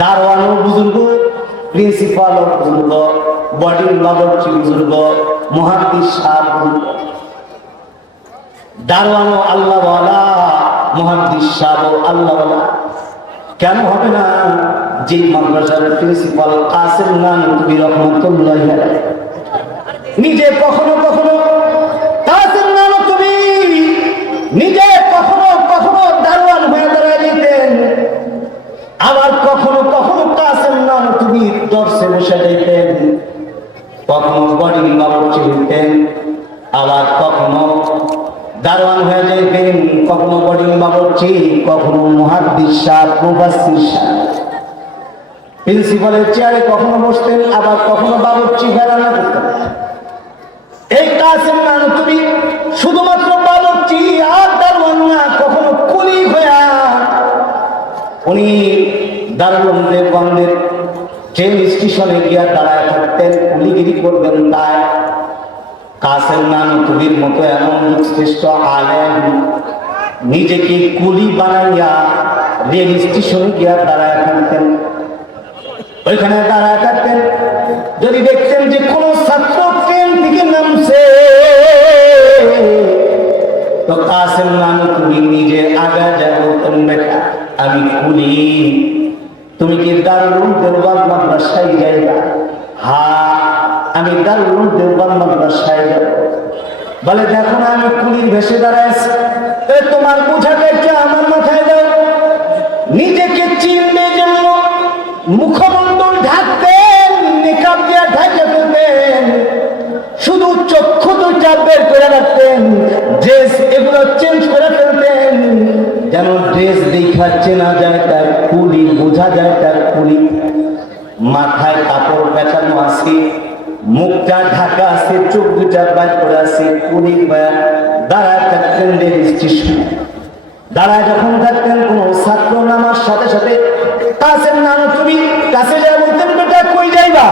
দারোয়ানও বুজুর্গ প্রিন্সিপালও বুজুর্গ বাবরচি বুজুর্গ, মহাদিস বুজুর্গ। আল্লাহওয়ালা, মহাদিস কেন হবে না যে মাদ্রাসার প্রিন্সিপাল কাসেম নান রহমতুল্লাহ নিজে কখনো কখনো কাসেম নাম তুমি নিজে কখনো কখনো দারোয়ান হয়ে দাঁড়ায় যেতেন আবার কখনো কখনো কাসেম নাম তুমি দর্শে বসে যেতেন কখনো বডি বাবরচি হইতেন আবার কখনো দারোয়ান হয়ে যেতেন কখনো বডি বাবরচি, কখনো মহাদ্দিস সাহ প্রবাসী প্রিন্সিপালের চেয়ারে কখনো বসতেন, আবার কখনো বাবরচি ফেরানো করতেন এই কাসেম নানু তুমি শুধুমাত্র বাবরচি আর দারোয়ান না, কখনো কুলি হইয়া উনি দারুণ দেবগঞ্জের ট্রেন স্টেশনে গিয়া দাঁড়ায় থাকতেন, কুলিগিরি করবেন তাই কাসেম নানু তুবির মতো এমন শ্রেষ্ঠ আলেম। নিজেকে কুলি বানাইয়া রেল স্টেশনে গিয়া দাঁড়ায় থাকতেন। ওইখানে দাঁড়ায় থাকতেন। যদি দেখতেন যে কোন ছাত্র ট্রেন থেকে নামছে, তো কাসেম নানু তুমি নিজে আগা যা বলতেন আমি কুলি। তুমি কি দারুল দেওবান মাদ্রাসায় যাইবা? হা আমি দারুল দেওবান মাদ্রাসায় যাব। বলে, দেখো না, আমি কুলির ভেসে দাঁড়াইছি এ তোমার বোঝাটা একটু আমার মাথায় দাও নিজেকে চিনবে জন্য মুখমণ্ডল ঢাকতেন নিকাব দিয়ে ঢাকে ফেলতেন শুধু চক্ষু দুইটা বের করে রাখতেন ড্রেস এগুলো চেঞ্জ করে ফেলতেন যেন ড্রেস দেখা চেনা যায় তার কুলি, বোঝা যায় তার কুলি। মাথায় কাপড় পেঁচানো আছে। মুখটা ঢাকা আছে, চোখ দুটা বাইর করে আছে কুলি দাঁড়ায় থাকতেন স্টেশনে দাঁড়ায় যখন থাকতেন কোন ছাত্র নামার সাথে সাথে, কাছের নাম তুমি কাছে যা বলতেন, বেটা, কই যাইবা?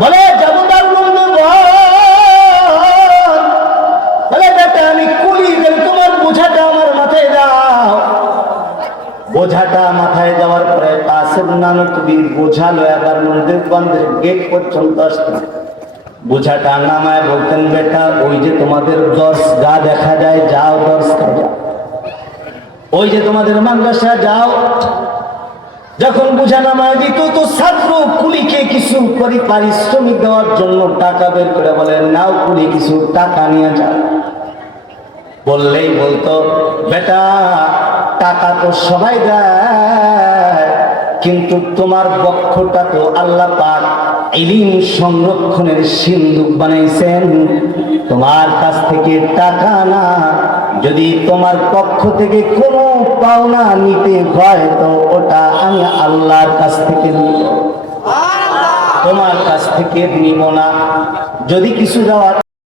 বলে, যাব তার বন্ধু, বলে। বেটা, আমি কুলি তোমার বোঝাটা আমার মাথায় দাও। বোঝাটা মাথায় দেওয়ার কাছের নাম তুমি বোঝালো, এবার মন্দির বন্ধের গেট পর্যন্ত আসতে বোঝাটা নামায় বলতেন, বেটা, ওই যে তোমাদের দশ গা দেখা যায়, যাও দশ গা ওই যে তোমাদের মাদ্রাসা, যাও। যখন বুঝা নামায় দিত, তো ছাত্র কুলিকে কিছু করি পারিশ্রমিক দেওয়ার জন্য টাকা বের করে বলে, নাও কুলি, কিছু টাকা নিয়ে যাও। বললেই বলতো, বেটা, টাকা তো সবাই দেয়। কিন্তু তোমার বক্ষটা তো আল্লাহ পাক ইলিম সংরক্ষণের সিন্ধুক বানাইছেন। তোমার কাছ থেকে টাকা না যদি তোমার পক্ষ থেকে কোনো পাওনা নিতে হয় তো ওটা আমি আল্লাহর কাছ থেকে নিব। তোমার কাছ থেকে নিব না। যদি কিছু দেওয়ার